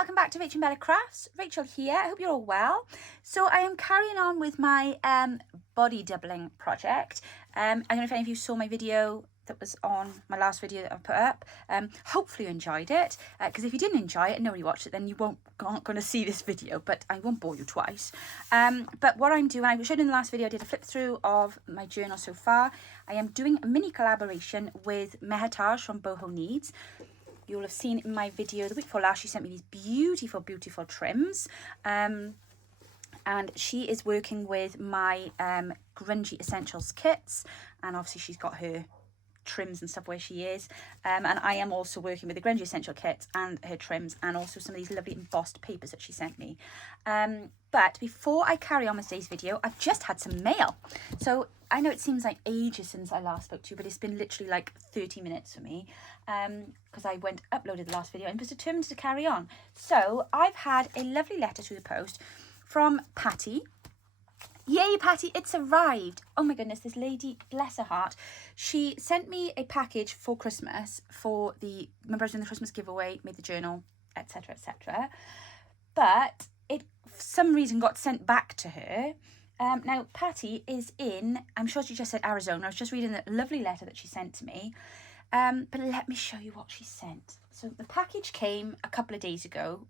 welcome back to Rachel and Bella Crafts. Rachel here, I hope you're all well. So I am carrying on with my body doubling project. I don't know if any of you saw my video that was on my last video that I put up. Hopefully you enjoyed it, because if you didn't enjoy it and nobody watched it, then you aren't going to see this video, but I won't bore you twice. But what I'm doing, I showed in the last video, I did a flip through of my journal so far. I am doing a mini collaboration with Mehataj from Boho Needs. You'll have seen in my video the week before last, she sent me these beautiful, beautiful trims. And she is working with my Grungy Essentials kits. And obviously she's got her trims and stuff where she is. And I am also working with the Grungy Essential kits and her trims and also some of these lovely embossed papers that she sent me. But before I carry on with today's video, I've just had some mail. So I know it seems like ages since I last spoke to you, but it's been literally like 30 minutes for me, because I uploaded the last video and was determined to carry on. So I've had a lovely letter through the post from Patty. Yay, Patty, it's arrived. Oh my goodness, this lady, bless her heart. She sent me a package for Christmas for remember I was doing the Christmas giveaway, made the journal, etc., etc. But it, for some reason, got sent back to her. Now, Patty is in, I'm sure she just said Arizona. I was just reading the lovely letter that she sent to me. But let me show you what she sent. So the package came a couple of days ago.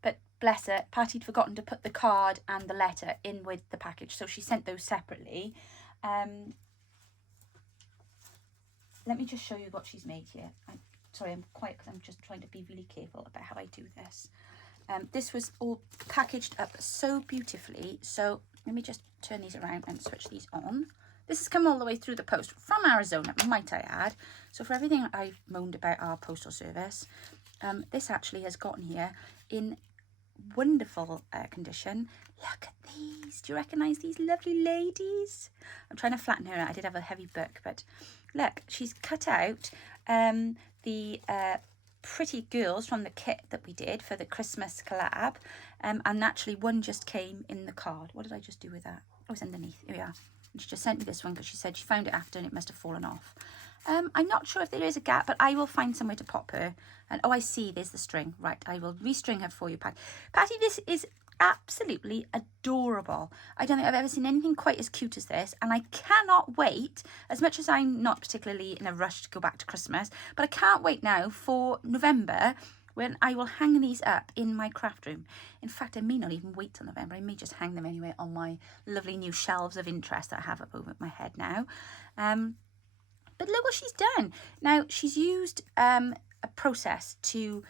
But bless her, Patty'd forgotten to put the card and the letter in with the package. So she sent those separately. Let me just show you what she's made here. Sorry, I'm quiet because I'm just trying to be really careful about how I do this. This was all packaged up so beautifully. So let me just turn these around and switch these on. This has come all the way through the post from Arizona, might I add. So for everything I've moaned about our postal service, this actually has gotten here in wonderful condition. Look at these. Do you recognise these lovely ladies? I'm trying to flatten her out. I did have a heavy book, but look, she's cut out the pretty girls from the kit that we did for the Christmas collab, and naturally one just came in the card. What did I just do with that? Oh, it's underneath. Here we are. And she just sent me this one because she said she found it after and it must have fallen off. I'm not sure if there is a gap, but I will find somewhere to pop her. And oh, I see, there's the string. Right, I will restring her for you, Patty. Patty, this is absolutely adorable. I don't think I've ever seen anything quite as cute as this, and I cannot wait, as much as I'm not particularly in a rush to go back to Christmas, but I can't wait now for November, when I will hang these up in my craft room. In fact, I may not even wait till November. I may just hang them anyway on my lovely new shelves of interest that I have up over my head now. But look what she's done. Now, she's used a process to,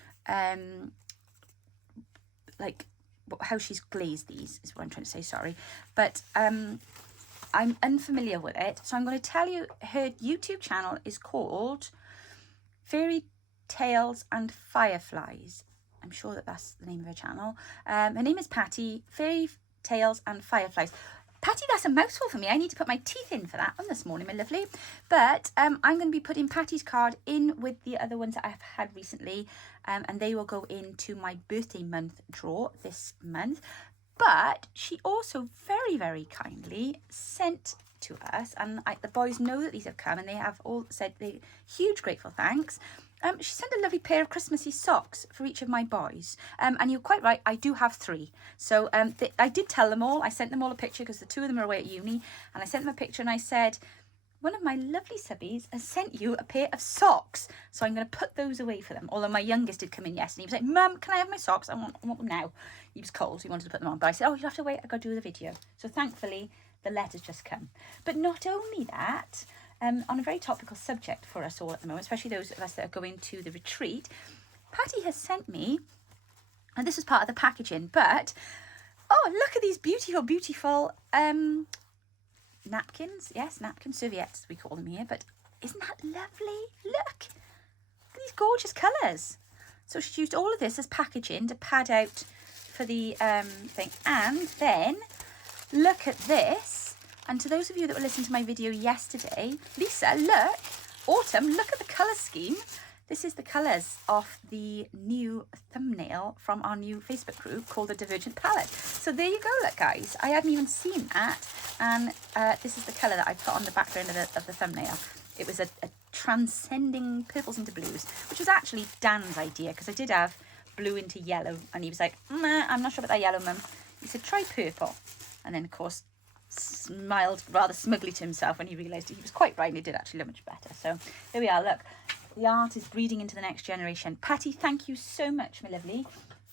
like, how she's glazed these is what I'm trying to say, sorry. But I'm unfamiliar with it. So I'm going to tell you, her YouTube channel is called Fairy Tales and Fireflies. I'm sure that that's the name of her channel. Her name is Patty, Fairy Tales and Fireflies. Patty, that's a mouthful for me. I need to put my teeth in for that one this morning, my lovely. But I'm going to be putting Patty's card in with the other ones that I've had recently. And they will go into my birthday month draw this month. But she also very, very kindly sent to us, and the boys know that these have come, and they have all said huge grateful thanks. She sent a lovely pair of Christmassy socks for each of my boys. And you're quite right, I do have 3. So I did tell them all, I sent them all a picture because the 2 of them are away at uni. And I sent them a picture and I said, one of my lovely subbies has sent you a pair of socks. So I'm going to put those away for them. Although my youngest did come in yesterday. He was like, Mum, can I have my socks? I want them now. He was cold, so he wanted to put them on. But I said, oh, you have to wait, I've got to do the video. So thankfully, the letter's just come. But not only that, on a very topical subject for us all at the moment, especially those of us that are going to the retreat, Patty has sent me, and this was part of the packaging, but, oh, look at these beautiful, beautiful napkins. Yes, napkins, serviettes, we call them here, but isn't that lovely? Look at these gorgeous colours. So she's used all of this as packaging to pad out for the thing. And then, look at this. And to those of you that were listening to my video yesterday, Lisa, look, Autumn, look at the colour scheme. This is the colours of the new thumbnail from our new Facebook group called the Divergent Palette. So there you go, look, guys. I hadn't even seen that. And this is the colour that I put on the background of the thumbnail. It was a transcending purples into blues, which was actually Dan's idea, because I did have blue into yellow, and he was like, nah, I'm not sure about that yellow, Mum. He said, try purple. And then, of course, smiled rather smugly to himself when he realised he was quite right, and it did actually look much better. So there we are, look. The art is breeding into the next generation. Patty, thank you so much, my lovely,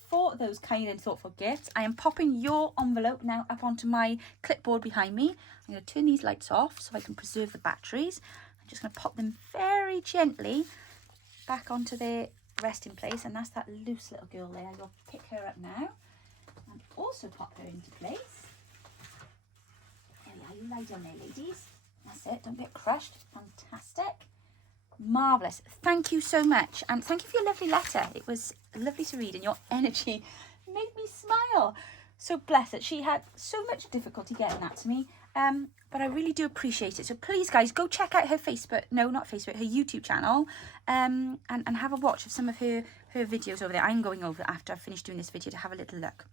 for those kind and thoughtful gifts. I am popping your envelope now up onto my clipboard behind me. I'm going to turn these lights off so I can preserve the batteries. I'm just going to pop them very gently back onto their resting place, and that's that loose little girl there. I'll pick her up now and also pop her into place. There we are, you lie down there, ladies. That's it, don't get crushed. Fantastic. Marvellous. Thank you so much, and thank you for your lovely letter. It was lovely to read, and your energy made me smile. So bless it. She had so much difficulty getting that to me, but I really do appreciate it. So please, guys, go check out her Facebook, no, not Facebook, her YouTube channel, and have a watch of some of her videos over there. I'm going over after I finish doing this video to have a little look.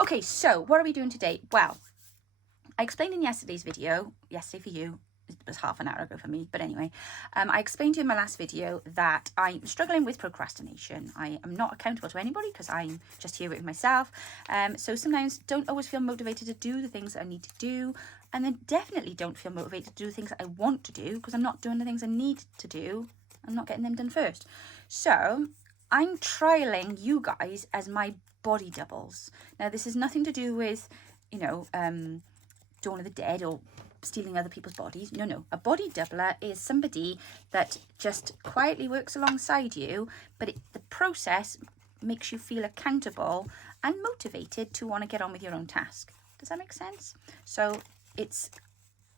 Okay, so what are we doing today? Well, I explained in yesterday's video, yesterday for you, it was half an hour ago for me, but anyway, I explained to you in my last video that I'm struggling with procrastination. I am not accountable to anybody because I'm just here with myself. So sometimes don't always feel motivated to do the things that I need to do, and then definitely don't feel motivated to do the things that I want to do because I'm not doing the things I need to do. I'm not getting them done first. So I'm trialing you guys as my body doubles. Now, this is nothing to do with, you know, Dawn of the Dead or stealing other people's bodies. No. A body doubler is somebody that just quietly works alongside you, but the process makes you feel accountable and motivated to want to get on with your own task. Does that make sense? So it's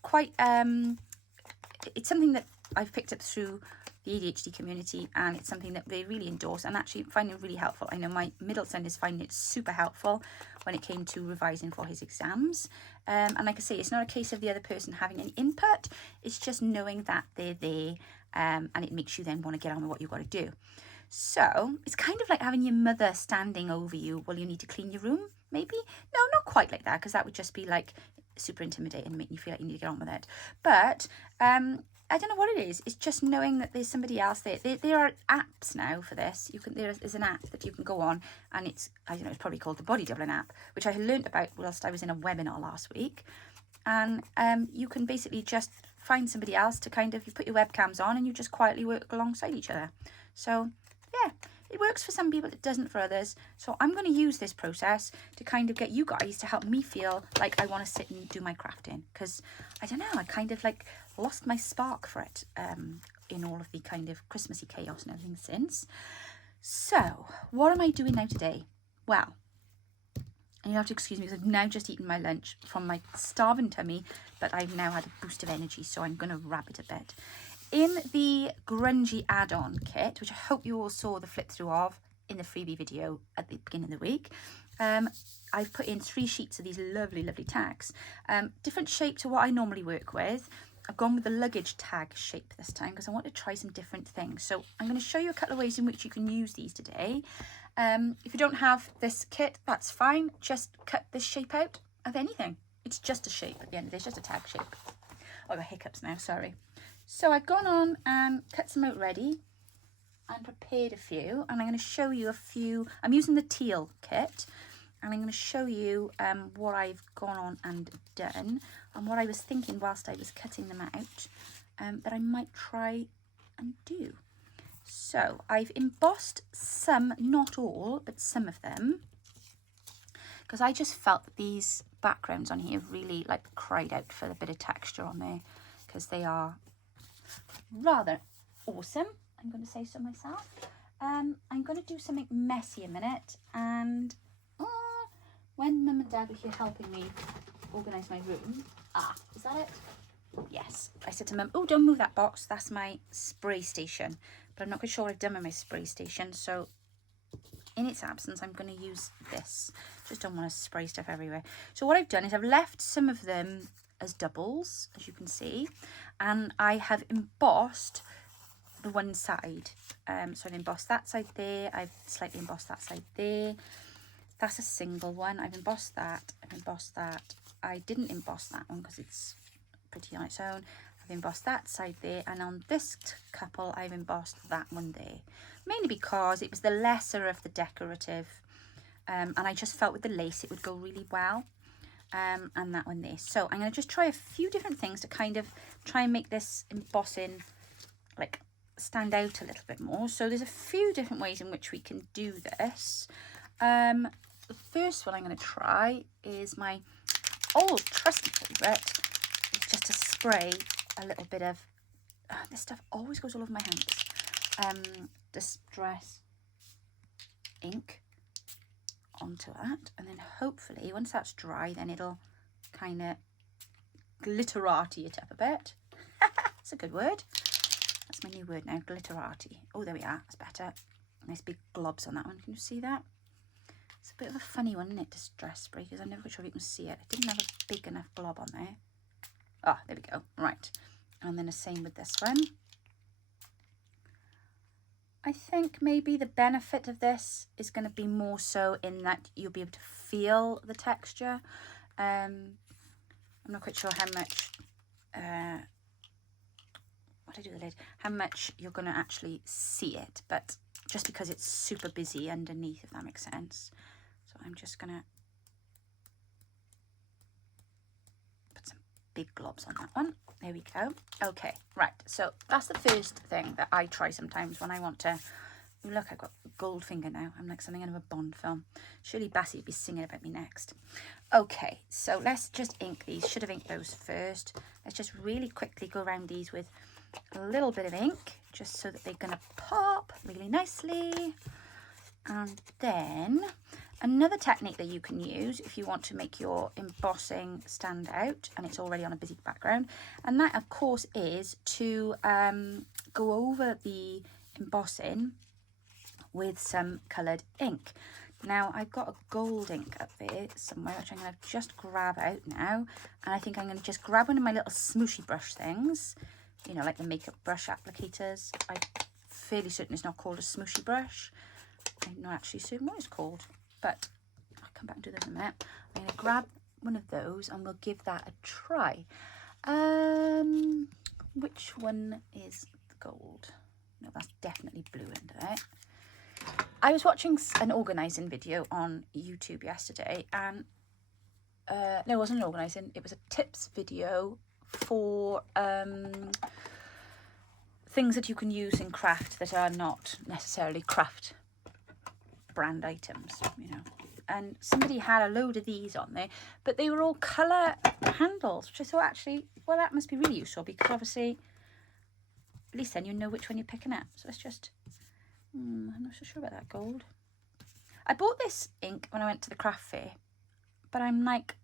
quite, it's something that I've picked up through the ADHD community, and it's something that they really endorse and actually find it really helpful. I know my middle son is finding it super helpful when it came to revising for his exams. And like I say, it's not a case of the other person having an input, it's just knowing that they're there, and it makes you then want to get on with what you've got to do. So it's kind of like having your mother standing over you while you need to clean your room, maybe? No, not quite like that, because that would just be like super intimidating and make you feel like you need to get on with it. But I don't know what it is. It's just knowing that there's somebody else there. There are apps now for this. There's an app that you can go on, and it's probably called the Body Doubling app, which I learned about whilst I was in a webinar last week. And you can basically just find somebody else to kind of, you put your webcams on and you just quietly work alongside each other. So yeah, it works for some people, it doesn't for others. So I'm going to use this process to kind of get you guys to help me feel like I want to sit and do my crafting, because I don't know, I kind of like lost my spark for it in all of the kind of Christmassy chaos and everything since. So what am I doing now today? Well, and you have to excuse me because I've now just eaten my lunch from my starving tummy, but I've now had a boost of energy, so I'm going to wrap it a bit. In the Grungy add-on kit, which I hope you all saw the flip through of in the freebie video at the beginning of the week, I've put in 3 sheets of these lovely, lovely tags. Different shape to what I normally work with. I've gone with the luggage tag shape this time because I want to try some different things. So I'm going to show you a couple of ways in which you can use these today. If you don't have this kit, that's fine. Just cut this shape out of anything. It's just a shape at the end of it. It's just a tag shape. Oh, I got hiccups now, sorry. So I've gone on and cut some out ready and prepared a few, and I'm going to show you a few. I'm using the teal kit, and I'm going to show you what I've gone on and done and what I was thinking whilst I was cutting them out that I might try and do. So I've embossed some, not all, but some of them, because I just felt that these backgrounds on here really like cried out for a bit of texture on there, because they are rather awesome, I'm going to say so myself. I'm going to do something messy a minute, and when Mum and Dad were here helping me organise my room, is that it? Yes, I said to Mum, oh, don't move that box, that's my spray station, but I'm not quite sure what I've done with my spray station, so in its absence I'm going to use this. Just don't want to spray stuff everywhere. So what I've done is I've left some of them as doubles, as you can see, and I have embossed the one side. So I've embossed that side there, I've slightly embossed that side there. That's a single one. I've embossed that, I've embossed that. I didn't emboss that one because it's pretty on its own. I've embossed that side there, and on this couple I've embossed that one there, mainly because it was the lesser of the decorative, and I just felt with the lace it would go really well, and that one there. So I'm going to just try a few different things to kind of try and make this embossing like stand out a little bit more. So there's a few different ways in which we can do this. The first one I'm going to try is my old trusty favourite. It's just to spray a little bit of this stuff always goes all over my hands, distress ink onto that, and then hopefully once that's dry then it'll kind of glitterati it up a bit. That's a good word. That's my new word now, glitterati. Oh, there we are, that's better. Nice big globs on that one. Can you see that? It's a bit of a funny one, isn't it, distress spray, because I'm never quite sure if you can see it. I didn't have a big enough glob on there. Ah, there we go. Right. And then the same with this one. I think maybe the benefit of this is going to be more so in that you'll be able to feel the texture. I'm not quite sure how much, what I do the lid, how much you're going to actually see it, but just because it's super busy underneath, if that makes sense. So I'm just going to put some big globs on that one. There we go. Okay, right, so that's the first thing that I try sometimes when I want to, look, I've got a gold finger now. I'm like something out of a Bond film. Surely Bassie would be singing about me next. Okay, so let's just ink these. Should have inked those first. Let's just really quickly go around these with a little bit of ink, just so that they're going to pop really nicely. And then another technique that you can use if you want to make your embossing stand out and it's already on a busy background, and that of course is to go over the embossing with some coloured ink. Now I've got a gold ink up there somewhere which I'm going to just grab out now, and I think I'm going to just grab one of my little smooshy brush things, you know, like the makeup brush applicators. I'm fairly certain it's not called a smooshy brush. I'm not actually certain what it's called, but I'll come back and do that in a minute. I'm going to grab one of those and we'll give that a try. Which one is the gold? No, that's definitely blue under it. I was watching an organising video on YouTube yesterday, and no, it wasn't an organising, it was a tips video for things that you can use in craft that are not necessarily craft brand items, you know. And somebody had a load of these on there, but they were all colour handles, which I thought actually, well, that must be really useful, because obviously at least then you know which one you're picking up. So let's just, I'm not so sure about that gold. I bought this ink when I went to the craft fair, but I'm like,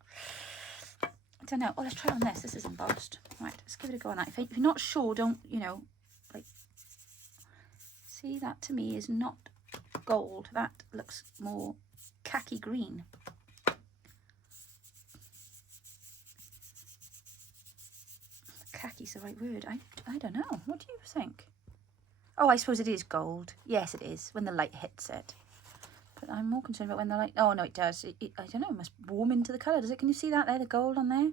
I don't know. Oh, let's try it on this. This is embossed. Right, let's give it a go on that. If you're not sure, don't, you know, like, see, that to me is not gold. That looks more khaki green. Khaki's the right word. I don't know. What do you think? Oh, I suppose it is gold. Yes, it is, when the light hits it. But I'm more concerned about when the light... Oh, no, it does. I don't know, it must warm into the colour, does it? Can you see that there, the gold on there?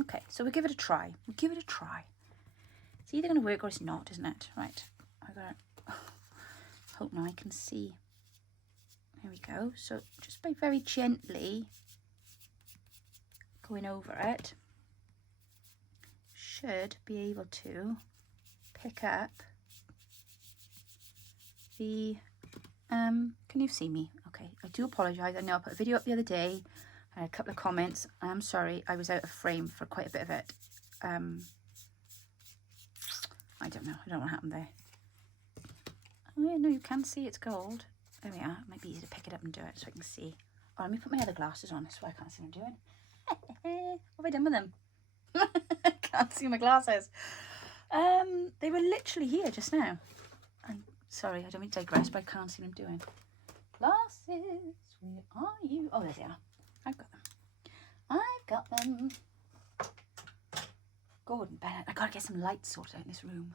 Okay, so we'll give it a try. We'll give it a try. It's either going to work or it's not, isn't it? Right. I got to hope now I can see. There we go. So just by very gently going over it, should be able to pick up the can you see me? Okay, I do apologize. I know I put a video up the other day. I had a couple of comments. I'm sorry, I was out of frame for quite a bit of it. I don't know what happened there. Oh yeah, no, you can see it's gold. There we are. It might be easy to pick it up and do it so I can see. Oh, let me put my other glasses on so I can't see what I'm doing. What have I done with them? I can't see my glasses. They were literally here just now. I'm sorry, I don't mean to digress, but I can't see what I'm doing. Glasses, where are you? Oh, there they are. I've got them. I've got them. Gordon Bennett, I gotta get some lights sorted out in this room.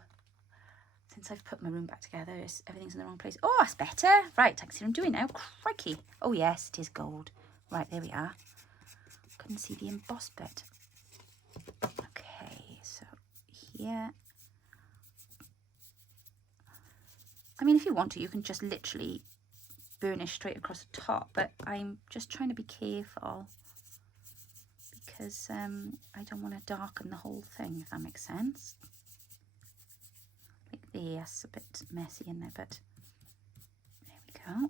Since I've put my room back together, everything's in the wrong place. Oh, that's better. Right, I can see what I'm doing now. Crikey. Oh, yes, it is gold. Right, there we are. Couldn't see the embossed bit. Okay, so here. I mean, if you want to, you can just literally burnish straight across the top, but I'm just trying to be careful because I don't want to darken the whole thing, if that makes sense. Like there, it's a bit messy in there, but there we go.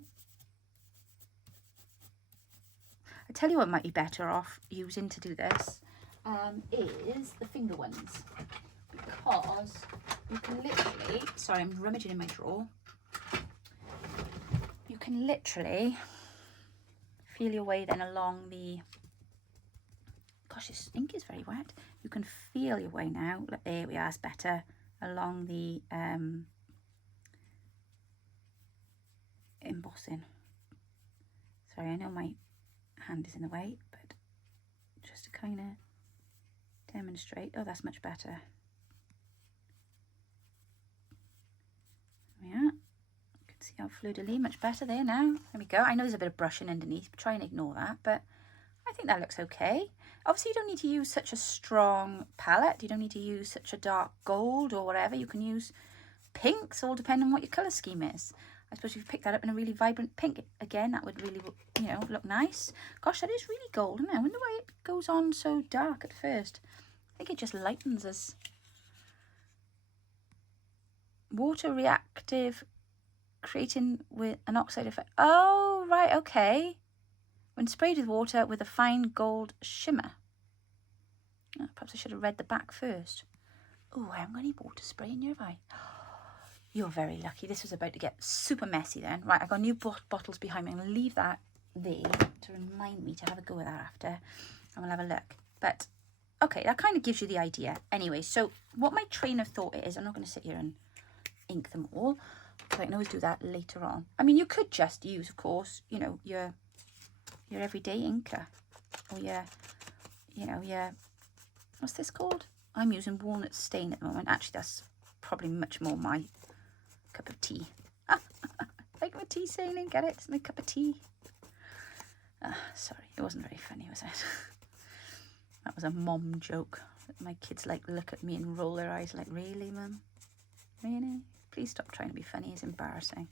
I tell you what might be better off using to do this is the finger ones, because you can literally, sorry, I'm rummaging in my drawer. You can literally feel your way then along the, gosh, this ink is very wet. You can feel your way now, look, there we are, it's better, along the embossing. Sorry, I know my hand is in the way, but just to kind of demonstrate. Oh, that's much better. Yeah, you can see how fleur-de-lis, much better there now. There we go. I know there's a bit of brushing underneath, but try and ignore that, but I think that looks okay. Obviously, you don't need to use such a strong palette. You don't need to use such a dark gold or whatever. You can use pinks, all depending on what your colour scheme is. I suppose if you pick that up in a really vibrant pink, again, that would really, you know, look nice. Gosh, that is really golden. I wonder why it goes on so dark at first. I think it just lightens as water reactive, creating with an oxide effect. Oh, right, okay. When sprayed with water with a fine gold shimmer. Oh, perhaps I should have read the back first. Oh, I haven't got any water spray in here, have I? You're very lucky. This was about to get super messy then. Right, I've got new bottles behind me. I'm going to leave that there to remind me to have a go at that after. And we'll have a look. But, okay, that kind of gives you the idea. Anyway, so what my train of thought is, I'm not going to sit here and ink them all, because I can always do that later on. I mean, you could just use, of course, you know, your everyday inker. Or your, you know, your, what's this called? I'm using walnut stain at the moment. Actually, that's probably much more my cup of tea. Like my tea staining, get it? It's my cup of tea. Sorry, it wasn't very funny, was it? That was a mom joke. My kids like look at me and roll their eyes like, really, Mum? Really? Please stop trying to be funny. It's embarrassing.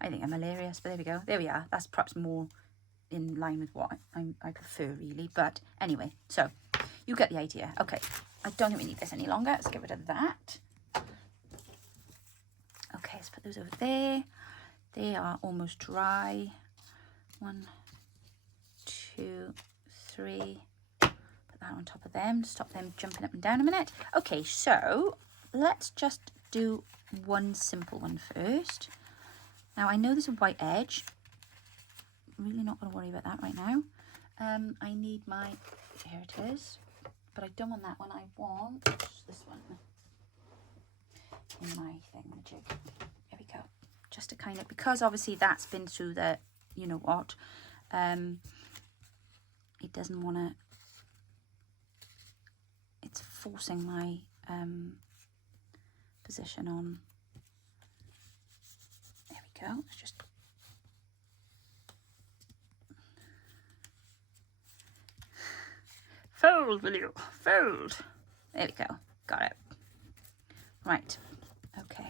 I think I'm hilarious, but there we go. There we are. That's perhaps more in line with what I prefer, really. But anyway, so you get the idea. Okay, I don't think we need this any longer. Let's get rid of that. Okay, let's put those over there. They are almost dry. 1, 2, 3. Put that on top of them to stop them jumping up and down a minute. Okay, so let's just do one simple one first. Now, I know there's a white edge. I'm really not going to worry about that right now. I need my, here it is, but I don't want that one. I want this one in my thingamajig. There we go. Just to kind of, because obviously that's been through the, you know what, it doesn't want to, it's forcing my position on. There we go. Let's just fold, will you? Fold. There we go. Got it. Right. Okay.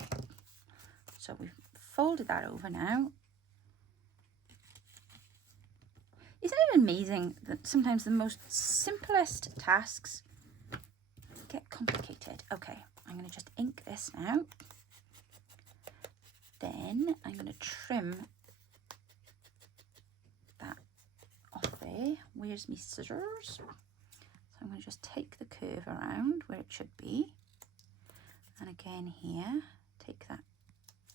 So we've folded that over now. Isn't it amazing that sometimes the most simplest tasks get complicated? Okay, I'm going to just ink this now. Then I'm going to trim that off there. Where's my scissors? So I'm going to just take the curve around where it should be. And again here, take that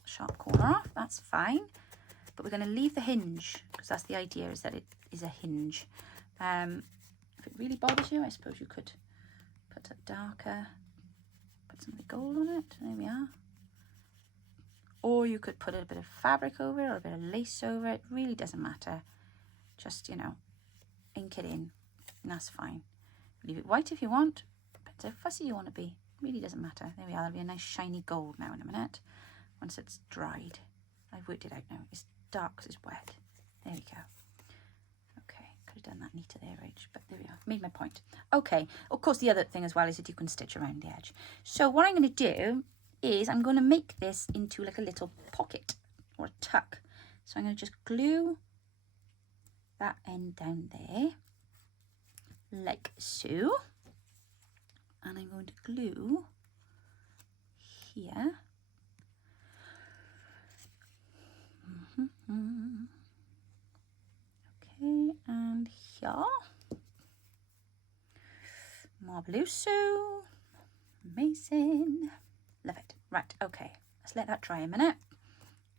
sharp corner off. That's fine. But we're going to leave the hinge, because that's the idea, is that it is a hinge. If it really bothers you, I suppose you could put a darker, put some of the gold on it. There we are. Or you could put a bit of fabric over it or a bit of lace over it. It really doesn't matter. Just, you know, ink it in, and that's fine. Leave it white if you want, but so fussy you want to be. It really doesn't matter. There we are. That'll be a nice shiny gold now in a minute, once it's dried. I've worked it out now. It's dark because it's wet. There we go. Okay, Could have done that neater there, Rach, but there we are. Made my point. Okay, of course the other thing as well is that you can stitch around the edge. So what I'm going to do is I'm going to make this into like a little pocket or a tuck. So I'm going to just glue that end down there, like so. And I'm going to glue here. Okay, and here. Marvelouso. Amazing. Love it. Right, okay. Let's let that dry a minute.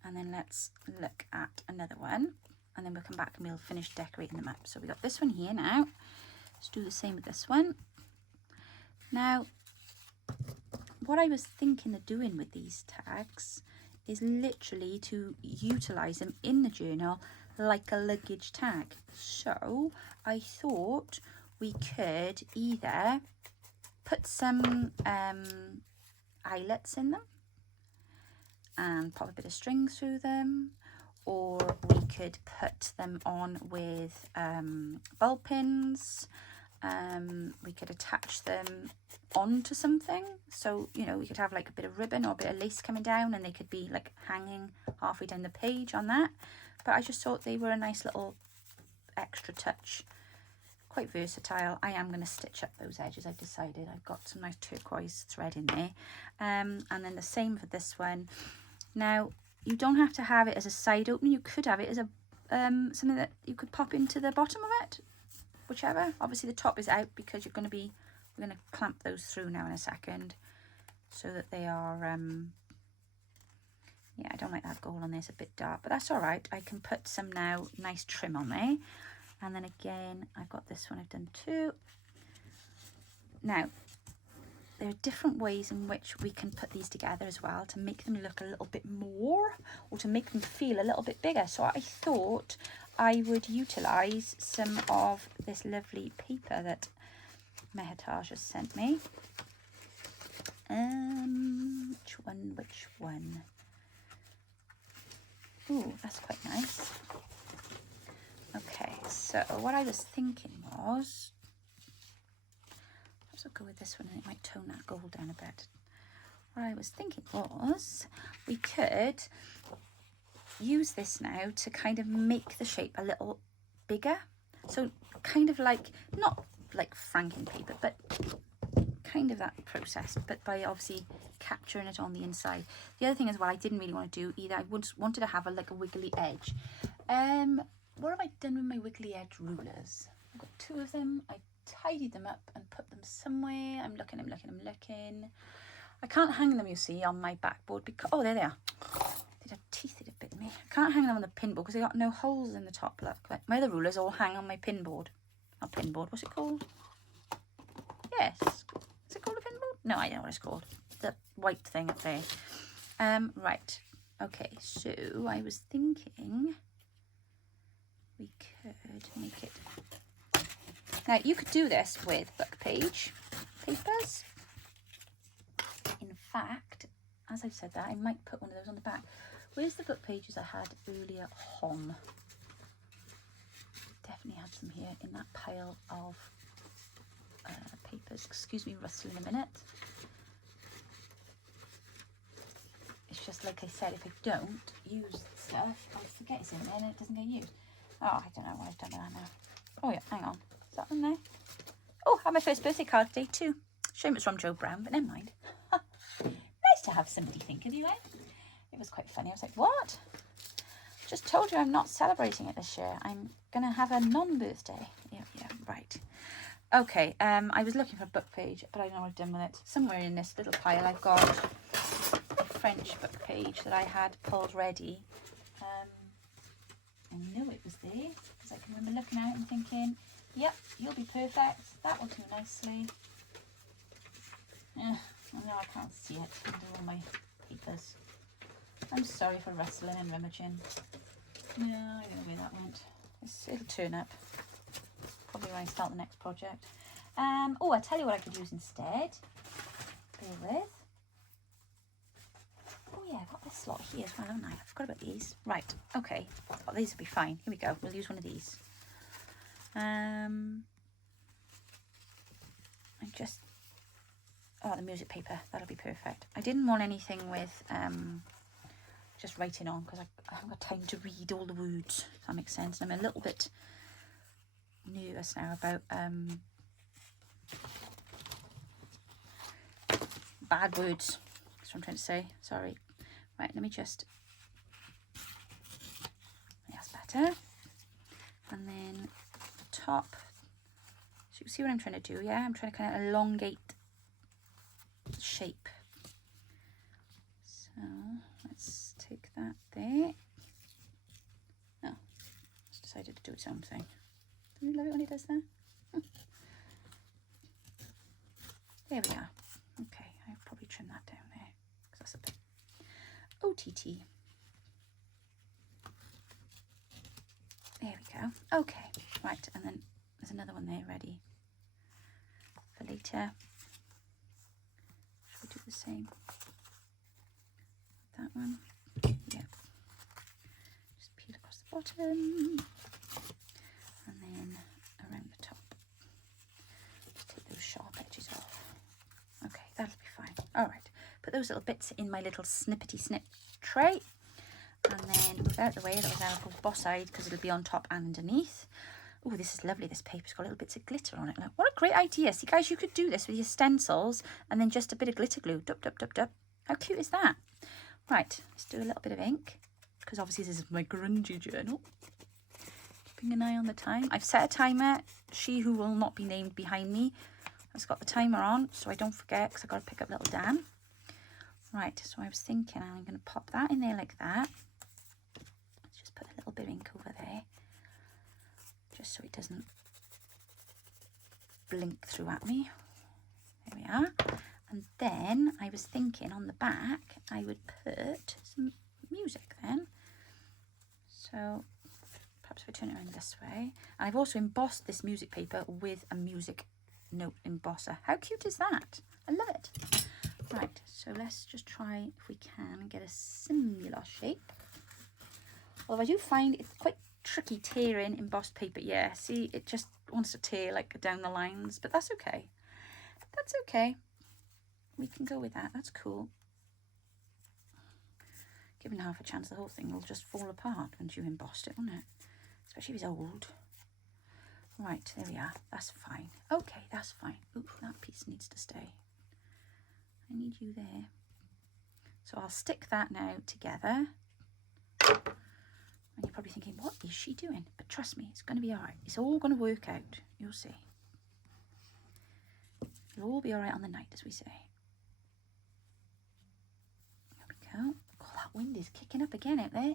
And then let's look at another one. And then we'll come back and we'll finish decorating them up. So we got this one here now. Let's do the same with this one. Now, what I was thinking of doing with these tags is literally to utilise them in the journal like a luggage tag. So I thought we could either put some eyelets in them and pop a bit of string through them, or we could put them on with ball pins. We could attach them onto something, so you know, we could have like a bit of ribbon or a bit of lace coming down and they could be like hanging halfway down the page on that. But I just thought they were a nice little extra touch, quite versatile. I am going to stitch up those edges, I've decided. I've got some nice turquoise thread in there, and then the same for this one. Now you don't have to have it as a side opening, you could have it as a something that you could pop into the bottom of it, whichever. Obviously the top is out because we're going to clamp those through now in a second, so that they are yeah, I don't like that gold on there, it's a bit dark, but that's all right. I can put some now nice trim on there. And then again, I've got this one I've done too. Now, there are different ways in which we can put these together as well to make them look a little bit more, or to make them feel a little bit bigger. So I thought I would utilise some of this lovely paper that Mehataj has sent me. Which one? Ooh, that's quite nice. Okay, so what I was thinking was, perhaps I'll go with this one and it might tone that gold down a bit. What I was thinking was we could use this now to kind of make the shape a little bigger. So kind of like, not like franking paper, but kind of that process, but by obviously capturing it on the inside. The other thing as well, I didn't really want to do either, I wanted to have like a wiggly edge. What have I done with my wiggly edge rulers? I've got two of them. I tidied them up and put them somewhere. I'm looking. I can't hang them, you see, on my backboard because, oh, there they are. They'd have teeth, they'd have bitten me. I can't hang them on the pinboard because they got no holes in the top. Look, like my other rulers all hang on my pinboard. Not pinboard, what's it called? Yes. Is it called a pinboard? No, I know what it's called. The white thing up there. Right. Okay, so I was thinking we could make it. Now you could do this with book page papers. In fact, as I've said that, I might put one of those on the back. Where's the book pages I had earlier on? Definitely had some here in that pile of papers. Excuse me rustling a minute. It's just like I said, if I don't use stuff, I forget it's in there and it doesn't get used. Oh, I don't know what I've done with that now. Oh yeah, hang on. Is that in there? Oh, I had my first birthday card today too. Shame it's from Joe Brown, but never mind. Nice to have somebody think of you, eh? It was quite funny. I was like, what? Just told you I'm not celebrating it this year. I'm going to have a non-birthday. Yeah, right. Okay, I was looking for a book page, but I don't know what I've done with it. Somewhere in this little pile I've got a French book page that I had pulled ready. I knew it was there because I can remember looking at it and thinking, yep, you'll be perfect. That will do nicely. Yeah, no, I can't see it under all my papers. I'm sorry for rustling and rummaging. No, I know where that went. It'll turn up. Probably when I start the next project. Oh, I tell you what I could use instead. Bear with. Oh yeah, I've got this slot here as well, haven't I? I forgot about these. Right, okay. Oh, these will be fine. Here we go. We'll use one of these. Oh, the music paper, that'll be perfect. I didn't want anything with just writing on, because I haven't got time to read all the words, if that makes sense. I'm a little bit nervous now about bad words. That's what I'm trying to say. Sorry. Right, let me just... That's better. And then the top. So you can see what I'm trying to do, yeah? I'm trying to kind of elongate the shape. So let's take that there. Oh, it's decided to do its own thing. Do you love it when it does that? There we are. Okay, I'll probably trim that down there because that's a bit OTT. There we go. Okay, right, and then there's another one there ready for later. Should we do the same? That one. Yeah. Just peel across the bottom and then around the top. Just take those sharp edges off. Okay, that'll be fine. All right, put those little bits in my little snippety snip tray, and then move out the way. That was our little boss side because it'll be on top and underneath. Oh, this is lovely. This paper's got little bits of glitter on it. Look, what a great idea. See, guys, you could do this with your stencils and then just a bit of glitter glue. Dup, dup, dup, dup. How cute is that? Right, let's do a little bit of ink because obviously this is my grungy journal. Keeping an eye on the time. I've set a timer. She who will not be named behind me has got the timer on so I don't forget because I've got to pick up little Dan. Right, so I was thinking I'm going to pop that in there like that. Let's just put a little bit of ink over there just so it doesn't blink through at me. There we are. And then I was thinking on the back I would put some music then. So perhaps if I turn it around this way. And I've also embossed this music paper with a music note embosser. How cute is that? I love it. Right, so let's just try if we can get a similar shape. Although I do find it's quite tricky tearing embossed paper. Yeah, see, it just wants to tear like down the lines, but that's okay. That's okay. We can go with that. That's cool. Given half a chance, the whole thing will just fall apart once you embossed it, won't it? Especially if it's old. Right, there we are. That's fine. Okay, that's fine. Ooh, that piece needs to stay. I need you there. So I'll stick that now together. And you're probably thinking, what is she doing? But trust me, it's going to be all right. It's all going to work out. You'll see. It'll all be all right on the night, as we say. There we go. Oh, that wind is kicking up again out there.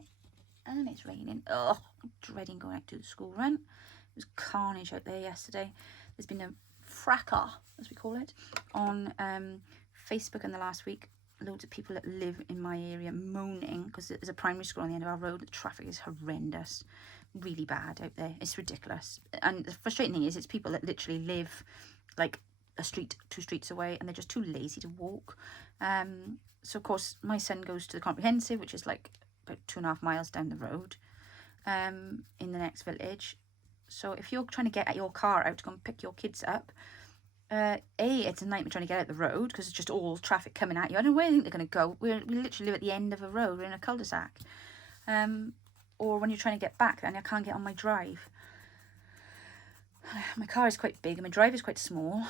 And it's raining. Oh, I'm dreading going out to the school run. It was carnage out there yesterday. There's been a fracas, as we call it, on Facebook in the last week. Loads of people that live in my area moaning because there's a primary school on the end of our road. The traffic is horrendous, really bad out there. It's ridiculous. And the frustrating thing is it's people that literally live like a street, 2 streets away, and they're just too lazy to walk. So of course my son goes to the comprehensive, which is like about 2.5 miles down the road, in the next village. So if you're trying to get your car out to go and pick your kids up, it's a nightmare trying to get out the road because it's just all traffic coming at you. I don't know where I think they're going to go. We literally live at the end of a road. We're in a cul-de-sac. Or when you're trying to get back, then I can't get on my drive. My car is quite big and my drive is quite small,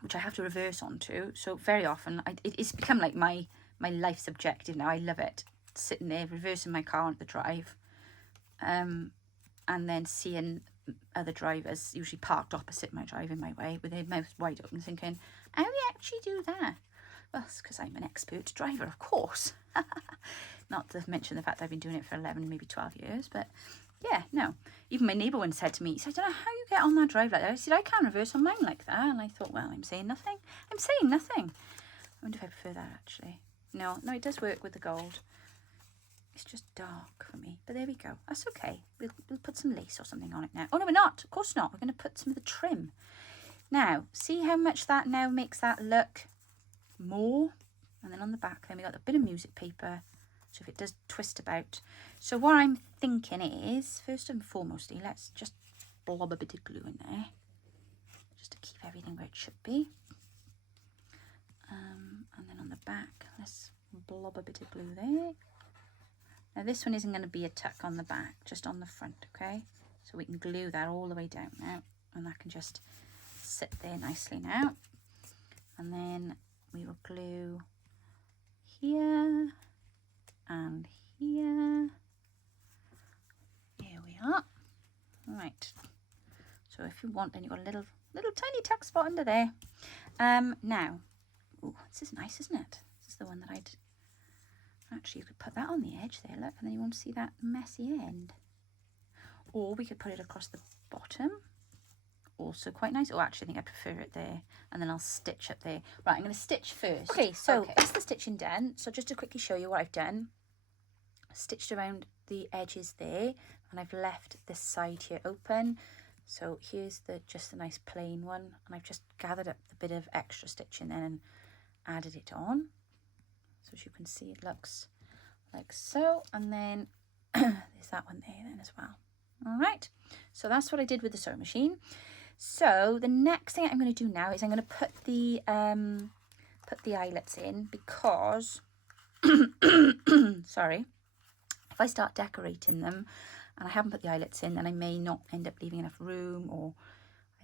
which I have to reverse onto. So very often, it's become like my life's objective now. I love it. Sitting there, reversing my car onto the drive. And then seeing other drivers usually parked opposite my drive in my way with their mouths wide open thinking, how do you actually do that? Well, it's because I'm an expert driver, of course. Not to mention the fact I've been doing it for 11, maybe 12 years, but yeah, no. Even my neighbour once said to me, he said, I don't know how you get on that drive like that. I said, I can't reverse on mine like that. And I thought, well, I'm saying nothing. I'm saying nothing. I wonder if I prefer that, actually. No, it does work with the gold. It's just dark for me, but there we go. That's okay. We'll put some lace or something on it now. Oh, no, we're not. Of course not. We're going to put some of the trim. Now, see how much that now makes that look more? And then on the back, then we got a bit of music paper. So if it does twist about. So what I'm thinking is, first and foremostly, let's just blob a bit of glue in there, just to keep everything where it should be. And then on the back, let's blob a bit of glue there. Now this one isn't going to be a tuck on the back, just on the front, okay? So we can glue that all the way down now, and that can just sit there nicely now. And then we will glue here and here. Here we are. Right. So if you want, then you've got a little tiny tuck spot under there. Now, ooh, this is nice, isn't it? This is the one that I'd actually, you could put that on the edge there, look, and then you won't see that messy end. Or we could put it across the bottom. Also quite nice. Oh, actually, I think I prefer it there, and then I'll stitch up there. Right, I'm going to stitch first. Okay, so that's the stitching done. So just to quickly show you what I've done, I stitched around the edges there, and I've left this side here open. So here's just the nice plain one, and I've just gathered up the bit of extra stitching then and added it on. So as you can see, it looks like so, and then there's that one there then as well. All right, so that's what I did with the sewing machine. So the next thing I'm going to do now is I'm going to put the eyelets in, because sorry, if I start decorating them and I haven't put the eyelets in, then I may not end up leaving enough room, or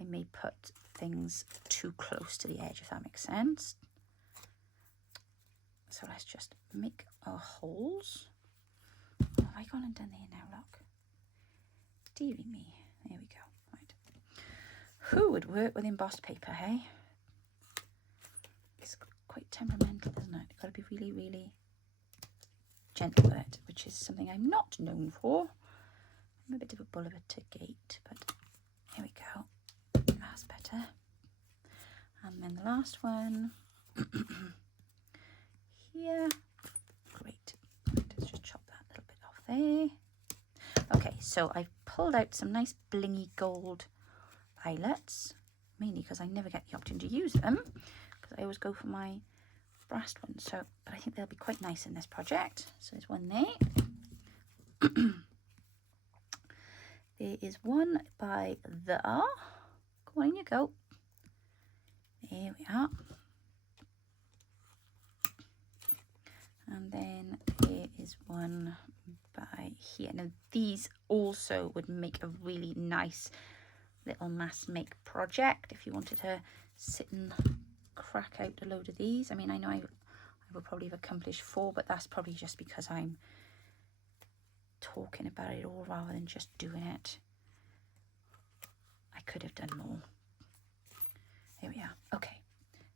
I may put things too close to the edge, if that makes sense. So let's just make our holes. Oh, have I gone and done there now? Look, dearie me. There we go. Right. Who would work with embossed paper, hey? It's quite temperamental, isn't it? You've got to be really, really gentle with it, which is something I'm not known for. I'm a bit of a bull of a to gate, but here we go. That's better. And then the last one. Here. Great. Let's just chop that little bit off there. Okay, so I've pulled out some nice blingy gold eyelets, mainly because I never get the opportunity to use them, because I always go for my brass ones. So, but I think they'll be quite nice in this project. So there's one there. There is one by the, go on, in you go. There we are. And then there is one by here. Now these also would make a really nice little mass make project if you wanted to sit and crack out a load of these. I mean, I know I will probably have accomplished 4, but that's probably just because I'm talking about it all rather than just doing it. I could have done more. Here we are. Okay,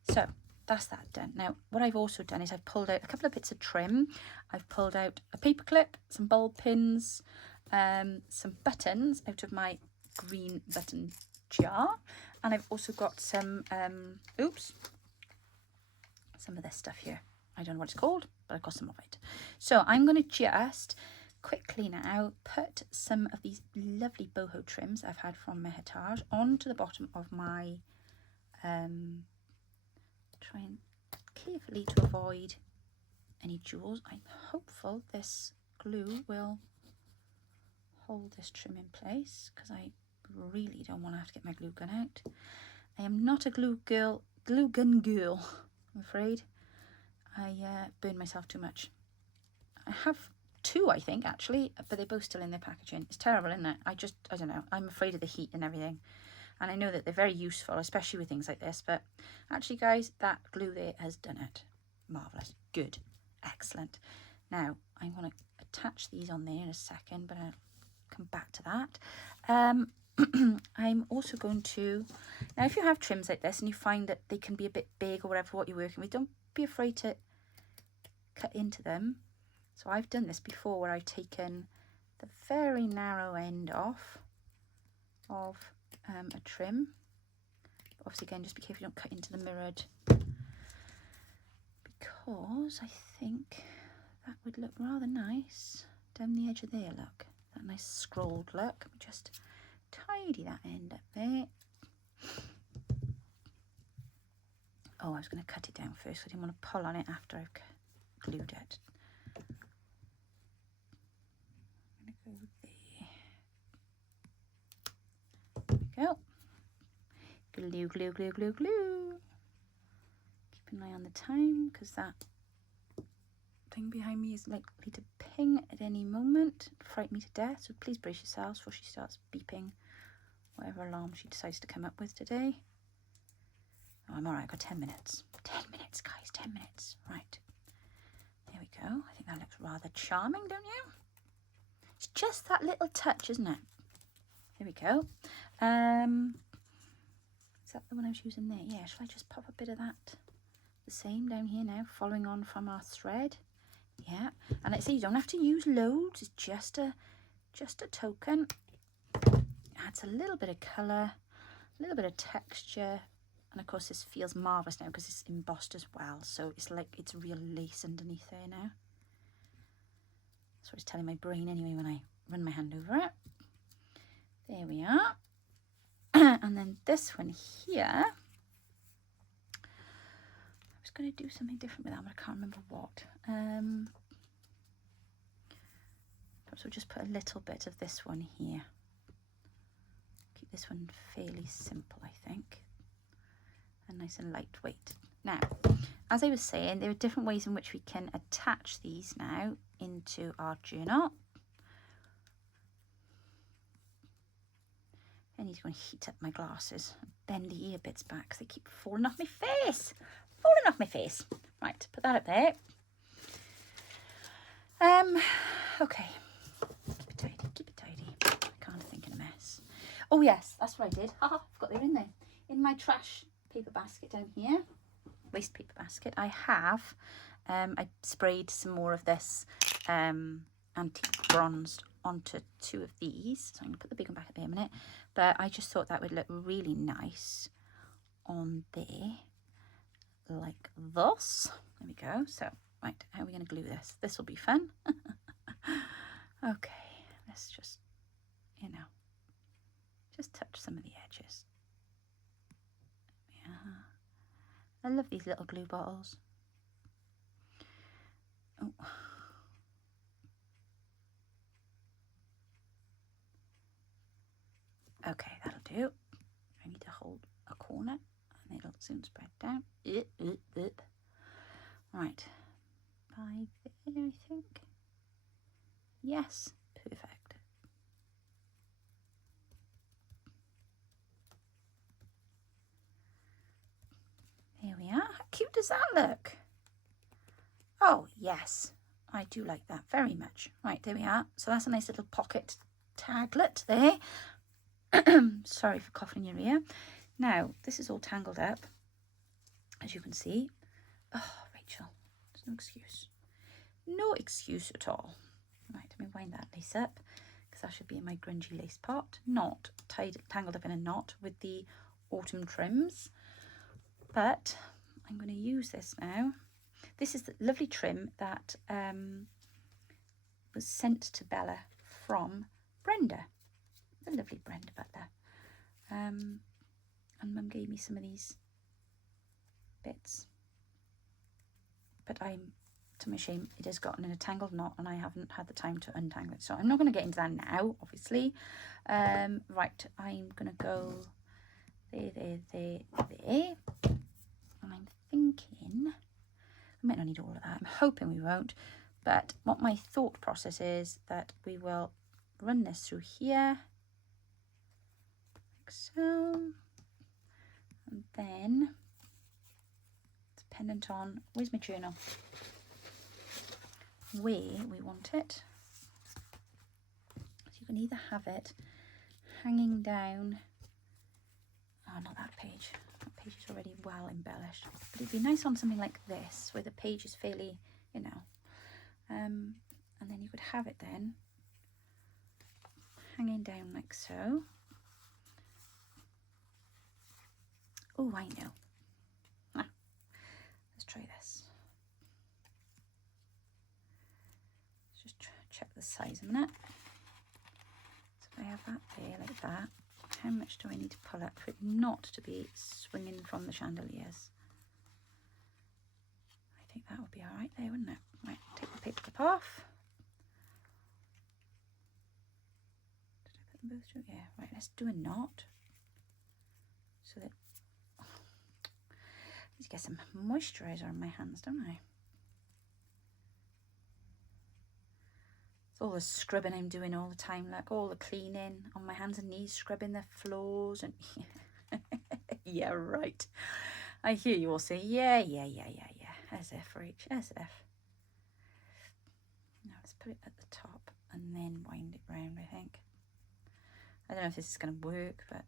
so that's that done. Now what I've also done is I've pulled out a couple of bits of trim. I've pulled out a paper clip, some bulb pins, some buttons out of my green button jar, and I've also got some some of this stuff here. I don't know what it's called, but I've got some of it. So I'm going to just quickly now put some of these lovely boho trims I've had from Meheritage onto the bottom of my trying carefully to avoid any jewels. I'm hopeful this glue will hold this trim in place, because I really don't want to have to get my glue gun out. I am not a glue gun girl, I'm afraid. I burn myself too much. I have 2, I think, actually, but they're both still in their packaging. It's terrible, isn't it? I don't know. I'm afraid of the heat and everything. And I know that they're very useful, especially with things like this. But actually, guys, that glue there has done it. Marvellous. Good. Excellent. Now, I'm going to attach these on there in a second, but I'll come back to that. I'm also going to... Now, if you have trims like this and you find that they can be a bit big or whatever for what you're working with, don't be afraid to cut into them. So I've done this before, where I've taken the very narrow end off of a trim. Obviously, again, just be careful you don't cut into the mirrored, because I think that would look rather nice down the edge of there. Look, that nice scrolled look. Just tidy that end up there. Oh, I was going to cut it down first. I didn't want to pull on it after I've glued it. I'm going to go there. Glue, glue, glue, glue, glue. Keep an eye on the time because that thing behind me is likely to ping at any moment, frighten me to death. So please brace yourselves before she starts beeping whatever alarm she decides to come up with today. Oh, I'm alright, I've got 10 minutes. 10 minutes, guys, 10 minutes. Right. There we go. I think that looks rather charming, don't you? It's just that little touch, isn't it? There we go. Is that the one I was using there? Yeah, shall I just pop a bit of that? The same down here now, following on from our thread. Yeah, and let's say you don't have to use loads. It's just a token. Adds a little bit of colour, a little bit of texture, and of course this feels marvellous now because it's embossed as well. So it's like it's real lace underneath there now. That's what it's telling my brain anyway when I run my hand over it. There we are. And then this one here. Going to do something different with that, but I can't remember what. Perhaps we'll just put a little bit of this one here. Keep this one fairly simple, I think, and nice and lightweight. Now, as I was saying, there are different ways in which we can attach these now into our journal. I need to go and heat up my glasses and bend the ear bits back because they keep falling off my face. Falling off my face. Right, put that up there. Okay. Keep it tidy, keep it tidy. I can't think in a mess. Oh yes, that's what I did. Haha, I've got there in there. In my trash paper basket down here, waste paper basket, I have, I sprayed some more of this antique bronzed onto 2 of these. So I'm going to put the big one back at there in a minute. But I just thought that would look really nice on there. Like this. There we go. So, right, how are we going to glue this? This will be fun. Okay, let's just, you know, just touch some of the edges. Yeah. I love these little glue bottles. Oh. Okay, that'll do. I need to hold a corner and it'll soon spread down. Right, by there I think. Yes, perfect. There we are. How cute does that look? Oh yes, I do like that very much. Right, there we are. So that's a nice little pocket taglet there. Sorry for coughing in your ear. Now, this is all tangled up, as you can see. Oh, Rachel, there's no excuse. No excuse at all. Right, let me wind that lace up, because that should be in my grungy lace pot, not tangled up in a knot with the autumn trims. But I'm going to use this now. This is the lovely trim that was sent to Bella from Brenda, the lovely Brenda Butler. And Mum gave me some of these bits. But to my shame, it has gotten in a tangled knot and I haven't had the time to untangle it. So I'm not going to get into that now, obviously. Right, I'm going to go there. And I'm thinking, we might not need all of that. I'm hoping we won't. But what my thought process is that we will run this through here. Like so. And then, dependent on, where's my journal? Where we want it. So you can either have it hanging down, oh, not that page. That page is already well embellished. But it'd be nice on something like this, where the page is fairly, you know. And then you could have it then hanging down like so. Oh, I know. Ah, let's try this. Let's just check the size a minute. So if I have that there like that, how much do I need to pull up for it not to be swinging from the chandeliers? I think that would be all right there, wouldn't it? Right, take the paper clip off. Did I put them both through? Yeah, right, let's do a knot so that Need to get some moisturiser on my hands, don't I? It's all the scrubbing I'm doing all the time, like all the cleaning on my hands and knees, scrubbing the floors and yeah, right. I hear you all say, yeah. As if, Rach, as if. Now let's put it at the top and then wind it round, I think. I don't know if this is going to work, but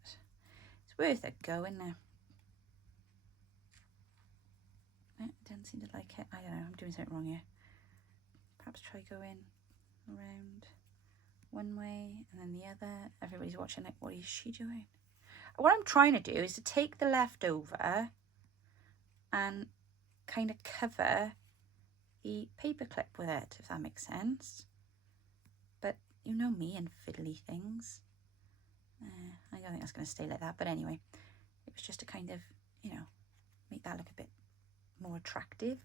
it's worth a go, isn't it? It doesn't seem to like it. I don't know, I'm doing something wrong here. Perhaps try going around one way and then the other. Everybody's watching like, what is she doing? What I'm trying to do is to take the leftover and kind of cover the paper clip with it, if that makes sense. But you know me and fiddly things. I don't think that's going to stay like that, but anyway, it was just to kind of, you know, make that look a bit more attractive.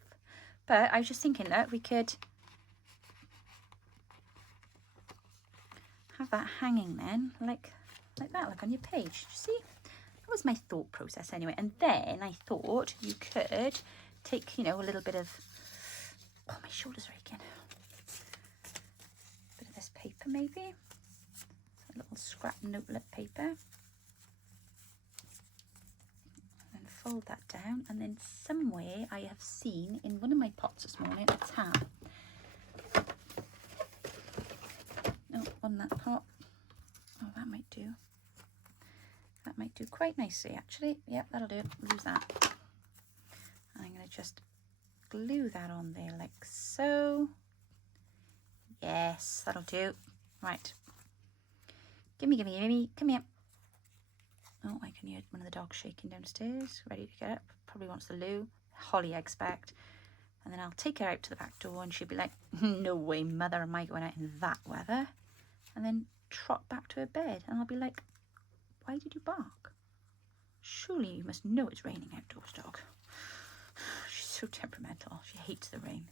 But I was just thinking that we could have that hanging then, like that, like on your page. Do you see? That was my thought process anyway. And then I thought you could take, you know, a little bit of, oh, my shoulder's aching. A bit of this paper maybe. A little scrap notelet paper. And fold that down. And then somewhere I have seen in one of my pots this morning a tab. Oh, on that pot. Oh, that might do. That might do quite nicely, actually. Yep, that'll do. Use that. And I'm going to just glue that on there like so. Yes, that'll do. Right. Gimme. Come here. Oh, I can hear one of the dogs shaking downstairs, ready to get up. Probably wants the loo. Holly, I expect. And then I'll take her out to the back door and she'll be like, no way, mother, am I going out in that weather? And then trot back to her bed. And I'll be like, why did you bark? Surely you must know it's raining outdoors, dog. She's so temperamental. She hates the rain.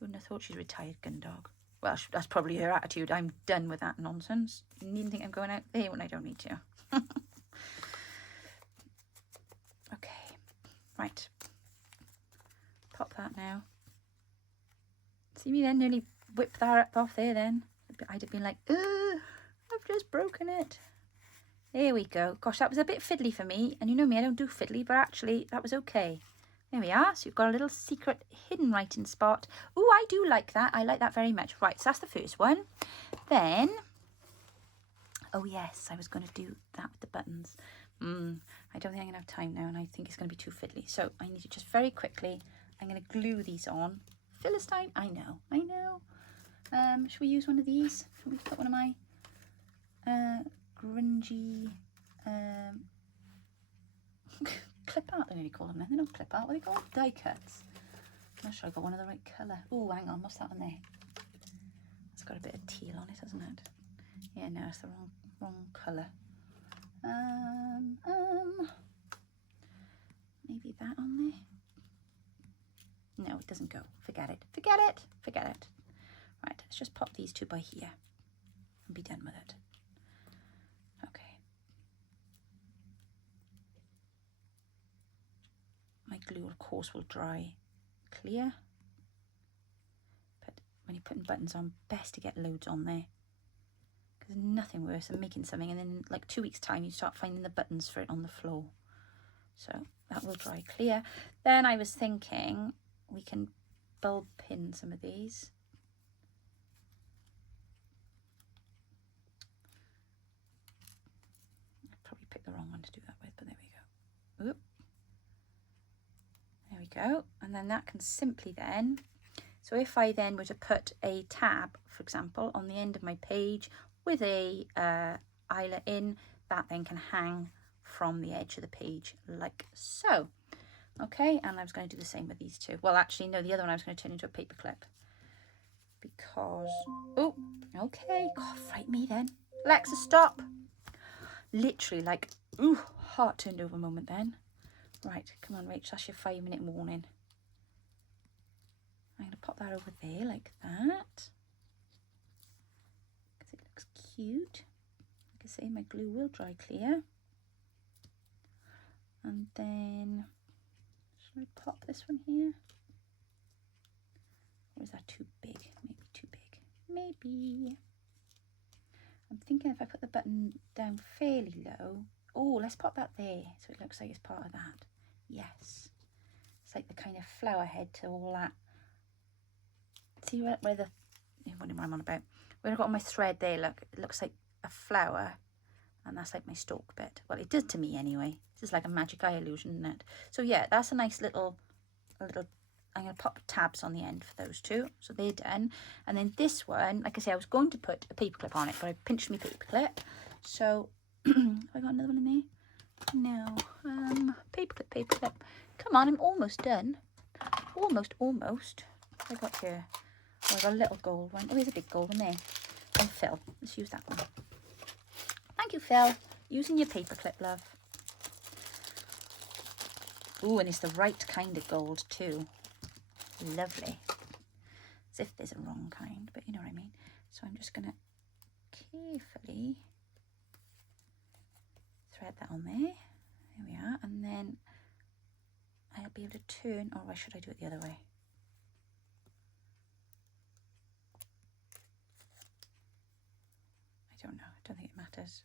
Wouldn't have thought she's a retired gun dog. Well, that's probably her attitude. I'm done with that nonsense. You needn't think I'm going out there when I don't need to. Okay, right. Pop that now. See me then nearly whip that up off there then. I'd have been like, ugh, I've just broken it. There we go. Gosh, that was a bit fiddly for me. And you know me, I don't do fiddly, but actually that was okay. There we are. So you've got a little secret hidden writing spot. Oh, I do like that. I like that very much. Right, so that's the first one. Then, oh yes, I was going to do that with the buttons. I don't think I'm going to have time now, and I think it's going to be too fiddly. So I need to just very quickly, I'm going to glue these on. Philistine, I know. Should we use one of these? Should we put one of my grungy clip art, they nearly call them then. They're not clip art, what are they called? Die cuts. I'm not sure I got one of the right colour. Oh, hang on, what's that on there? It's got a bit of teal on it, hasn't it? Yeah, no, it's the wrong colour. Maybe that on there? No, it doesn't go. Forget it. Right, let's just pop these two by here and be done with it. Okay. My glue, of course, will dry clear. But when you're putting buttons on, best to get loads on there. Because there's nothing worse than making something and then like 2 weeks time you start finding the buttons for it on the floor. So that will dry clear. Then I was thinking we can bulb pin some of these. I probably picked the wrong one to do that with, but there we go. Oop. There we go. And then that can simply then, so if I then were to put a tab, for example, on the end of my page with a eyelet in, that then can hang from the edge of the page like so. Okay, and I was going to do the same with these two. Well, actually, no, the other one I was going to turn into a paper clip. Because, oh, okay, God, fright me then. Alexa, stop. Literally like, ooh, heart turned over moment then. Right, come on, Rach, that's your 5-minute warning. I'm going to pop that over there like that. Because it looks cute. Like I say, my glue will dry clear. And then Should I pop this one here? Or is that too big? Maybe too big. Maybe. I'm thinking if I put the button down fairly low. Oh, let's pop that there so it looks like it's part of that. Yes. It's like the kind of flower head to all that. See where the, what am I on about? Where I've got my thread there, look, it looks like a flower. And that's like my stalk bit. Well, it did to me anyway. This is like a magic eye illusion, isn't it? So yeah, that's a nice little, I'm going to pop tabs on the end for those two. So they're done. And then this one, like I say, I was going to put a paper clip on it, but I pinched my paper clip. So, have I got another one in there? No. Paper clip. Come on, I'm almost done. Almost. What have I got here? Oh, I got a little gold one. Oh, there's a big gold one there. And Phil. Let's use that one. Thank you, Phil. Using your paper clip, love. Ooh, and it's the right kind of gold too. Lovely. As if there's a wrong kind, but you know what I mean. So I'm just going to carefully thread that on there. There we are. And then I'll be able to turn, or why should I do it the other way? I don't know. I don't think it matters.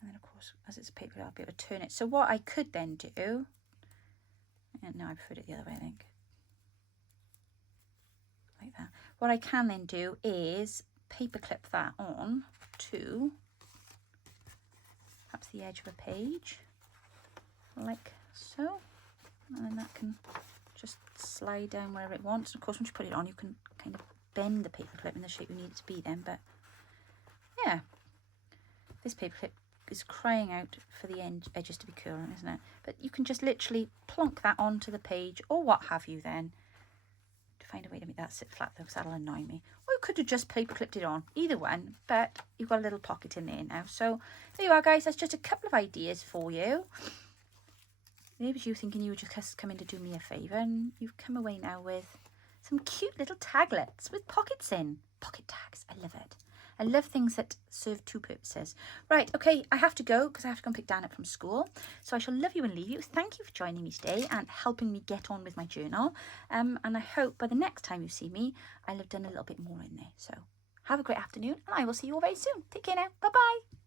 And then of course, as it's paper, I'll be able to turn it. So what I could then do, and now I prefer it the other way, I think. Like that. What I can then do is paper clip that on to perhaps the edge of a page, like so. And then that can just slide down wherever it wants. And of course, once you put it on, you can kind of bend the paper clip in the shape you need it to be then. But yeah, this paper clip is crying out for the edges to be curling, isn't it? But you can just literally plonk that onto the page or what have you then. To find a way to make that sit flat though, because that'll annoy me. Or you could have just paper clipped it on, either one, but you've got a little pocket in there now. So there you are, guys. That's just a couple of ideas for you. Maybe you thinking you were just coming to do me a favour, and you've come away now with some cute little taglets with pockets in. Pocket tags, I love it. I love things that serve two purposes. Right, okay, I have to go because I have to go and pick Dan up from school. So I shall love you and leave you. Thank you for joining me today and helping me get on with my journal. And I hope by the next time you see me, I'll have done a little bit more in there. So have a great afternoon and I will see you all very soon. Take care now. Bye-bye.